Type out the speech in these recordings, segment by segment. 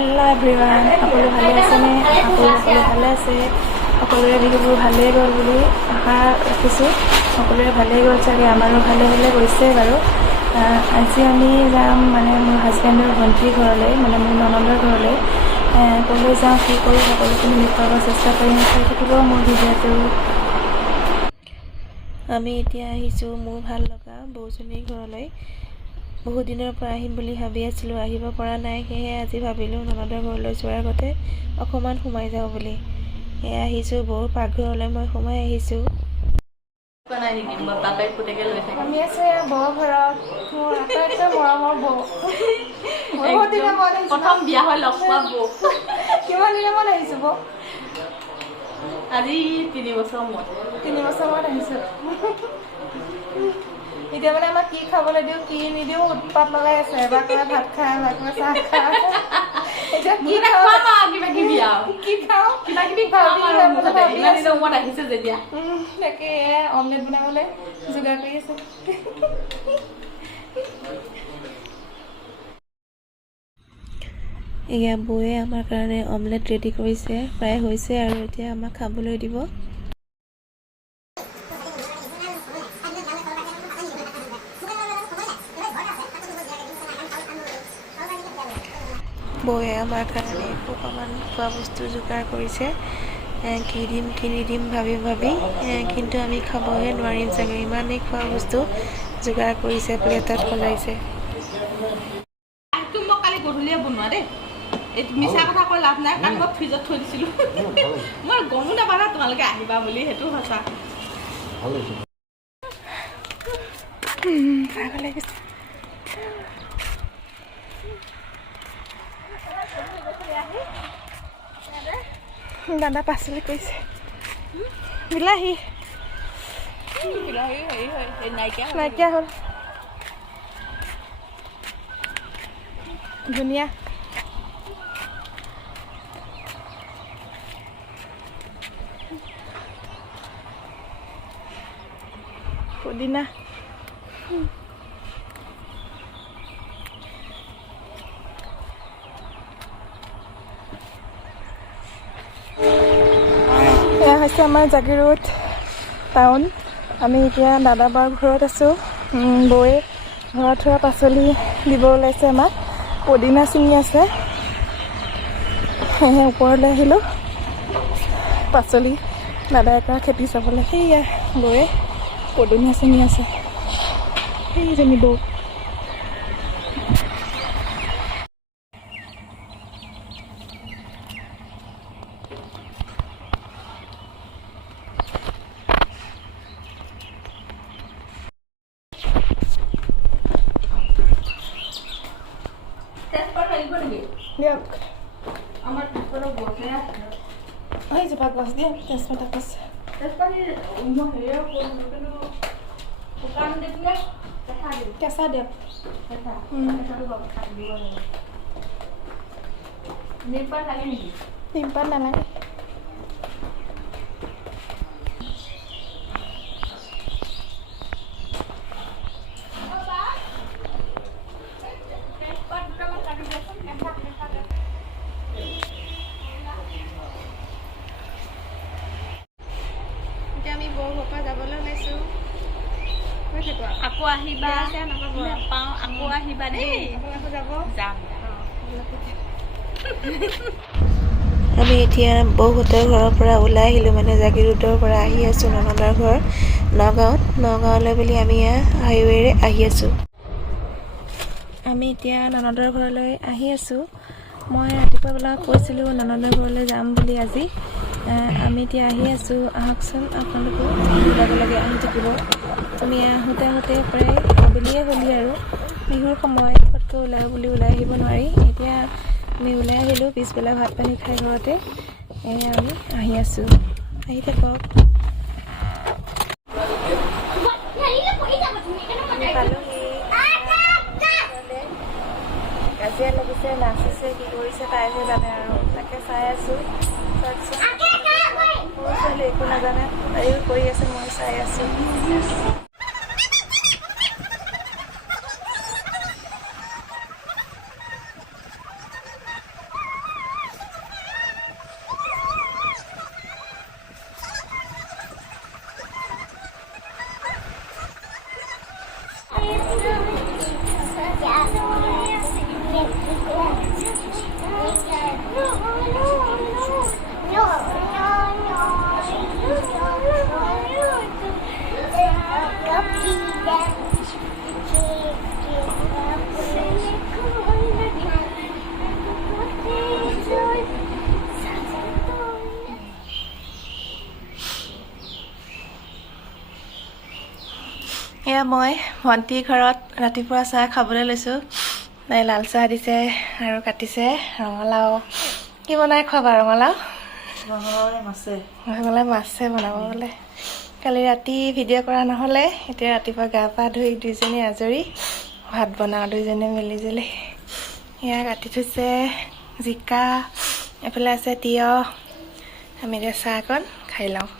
Hello' everyone, সকলো ভালে আছেনে? সকলো ভালে আছে। সকলোৰে বিহুবোৰ ভালেই গ'ল বুলি আশা ৰাখিছোঁ। সকলোৰে ভালেই গ'ল চাগে, আমাৰো ভালে গৈছে বাৰু। আজি আমি যাম মানে মোৰ হাজবেণ্ডৰ ভণ্টিৰ ঘৰলৈ, মানে মোৰ ননন্দৰ ঘৰলৈ। ক'লৈ যাওঁ, কি কৰোঁ, সকলোখিনি দেখুৱাব চেষ্টা কৰিম। চাই থাকিব মোৰ ভিডিঅ'টো। আমি এতিয়া আহিছোঁ মোৰ ভাল লগা বৌজনীৰ ঘৰলৈ। বহুত দিনৰ পৰা আহিম বুলি ভাবি আছিলোঁ, আহিব পৰা নাই। সেয়েহে আজি ভাবিলোঁ ননদৰ ঘৰলৈ যোৱাৰ আগতে অকণমান সোমাই যাওঁ বুলি। সেয়া আহিছোঁ, বৌৰ পাকঘৰলৈ মই সোমাই আহিছোঁ। আমি আছোঁ বৌৰ ঘৰত, মোৰ আটাইতকৈ মৰমৰ বৌ। প্ৰথম বিয়া হৈ লগ পোৱা বৌ। কিমান দিনৰ মূৰত আহিছোঁ বৌ? আজি 3 বছৰ মূৰত। 3 বছৰ মূৰত আহিছোঁ। এতিয়া মানে আমাক কি খাবলৈ দিওঁ, কি নিদিওঁ উৎপাত লগাই আছে। এবাৰ কয় ভাত খাই, এবাৰ কয় চাহ খাই। এতিয়া কি খাওঁ, কিবা কিবি আৰু কি খাওঁ, কিবা কিবি খাম আৰু মুঠতে ইমান দিনৰ মূৰত আহিছে যেতিয়া। তাকে অমলেট বনাবলৈ যোগাৰ কৰি আছে। এয়া বৌয়ে আমাৰ কাৰণে অমলেট ৰেডি কৰিছে, প্ৰায় হৈছে আৰু এতিয়া আমাক খাবলৈ দিব। বৌয়ে আমাৰ কাৰণে অকণমান খোৱা বস্তু যোগাৰ কৰিছে। কি দিম ভাবি কিন্তু আমি খাবহে নোৱাৰিম চাগে, ইমানেই খোৱা বস্তু যোগাৰ কৰিছে, প্লেটত সলাইছে। মই কালি গধূলিয়ে বনোৱা দেই, এইটো মিছা কথা কৈ লাভ নাই, কাৰণ মই ফ্ৰিজত থৈ দিছিলোঁ। মই গমো নাপাওঁ তোমালোকে আহিবা বুলি, সেইটো সঁচা। ভাগৰ লাগিছে। দাদা পাচলি কৰিছে, বিলাহী নাইকিয়া হ'ল। ধুনীয়া পুদিনা, এয়া হৈছে আমাৰ জাগিৰোড টাউন। আমি এতিয়া দাদা বাৰ ঘৰত আছোঁ। বৌয়ে ঘৰত থোৱা পাচলি দিব ওলাইছে আমাক। পুদিনা ছিঙি আছে, সেয়েহে ওপৰলৈ আহিলোঁ পাচলি দাদাই কৰা খেতি চাবলৈ। সেয়া বৌয়ে পুদিনা ছিঙি আছে, সেইজনী বৌ। দিয়ক আমাৰ পিছফালৰ গছে সেইজোপা গছ দিয়ক, তেজপাত গছ। কেঁচা দিয়ক। নিমপাত লাগে নেকি? নিমপাত নালাগে। এতিয়া আমি বৌ ঘৰৰ পৰা যাবলৈ ওলাইছোঁ। আকৌ আহিবা, নাপাওঁ আকৌ আহিবা দেই। আপোনালোকে যাব? যাম। আমি এতিয়া বৌহঁতৰ ঘৰৰ পৰা ওলাই আহিলোঁ, মানে জাগিৰোডৰ পৰা আহি আছোঁ ননন্দৰ ঘৰ নগাঁৱলৈ বুলি আমি হাইৱেৰে আহি আছোঁ। আমি এতিয়া ননন্দৰ ঘৰলৈ আহি আছোঁ। মই ৰাতিপুৱা বেলা কৈছিলোঁ ননন্দৰ ঘৰলৈ যাম বুলি আজি। আমি এতিয়া আহি আছোঁ, আহকচোন আপোনালোকো লগে আহি থাকিব। আমি আহোঁতে প্ৰায় আবেলিয়ে হ'লি আৰু বিহুৰ সময় পটকৈ ওলাই আহিব নোৱাৰি। এতিয়া আমি ওলাই আহিলোঁ, পিছবেলা ভাত পানী খাই ঘৰতে আমি আহি আছোঁ, আহি থাকক। কাজিয়া লাগিছে, নাচিছে, কি কৰিছে তাইহে জানে আৰু, তাকে চাই আছোঁ। সৰু ছোৱালী একো নাজানে, তাইও কৰি আছে, মই চাই আছোঁ। এয়া মই ভণ্টিৰ ঘৰত ৰাতিপুৱা চাহ খাবলৈ লৈছোঁ। তাই লাল চাহ দিছে আৰু কাটিছে ৰঙালাও। কি বনাই খোৱাবা ৰঙালাও? ৰঙালাও মাছে বনাব বোলে। কালি ৰাতি ভিডিঅ' কৰা নহ'লে, এতিয়া ৰাতিপুৱা গা পা ধুই দুইজনী আজৰি ভাত বনাওঁ দুইজনী মিলিজুলি। এয়া কাটি থৈছে জিকা, এফালে আছে তিয়ঁহ। আমি এতিয়া চাহকণ খাই লওঁ।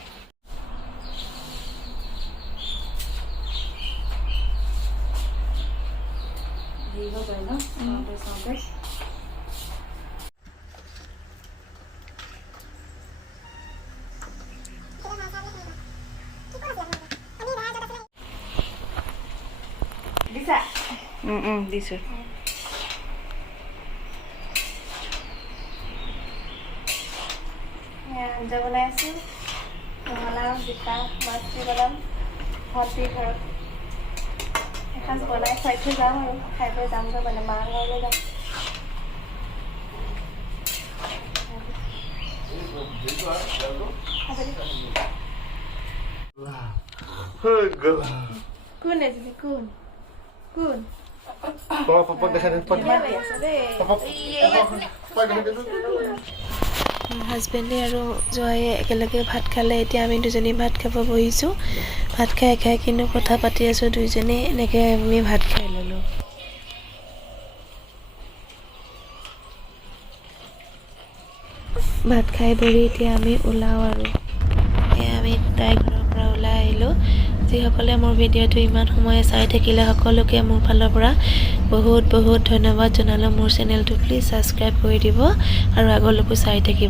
দিছোঁ। আঞ্জা বনাই আছোঁ, ৰঙালাও, জিকা, মাছ দি বনাম ভণ্টিৰ ঘৰত। এসাঁজ বনাই খুৱাই থৈ যাম আৰু খাই বৈ যামগৈ মানে মাৰ ঘৰলৈ যাম। কোন এজনী কোন কোন হাজবেণ্ডে আৰু জয়ে একেলগে ভাত খালে। এতিয়া আমি দুজনী ভাত খাব বহিছোঁ। ভাত খাই কিন্তু কথা পাতি আছোঁ দুইজনী। এনেকৈ আমি ভাত খাই ল'লোঁ। ভাত খাই বহি এতিয়া আমি ওলাওঁ আৰু আমি তাইৰ ঘৰৰ পৰা ওলাই আহিলোঁ। যিসকলে মোৰ ভিডিঅ'টো ইমান সময়ে চাই থাকিলে সকলোকে মোৰ ফালৰ পৰা বহুত ধন্যবাদ জনালোঁ। মোৰ চেনেলটো প্লিজ ছাবস্ক্ৰাইব কৰি দিব আৰু আগলৈকো চাই থাকিব।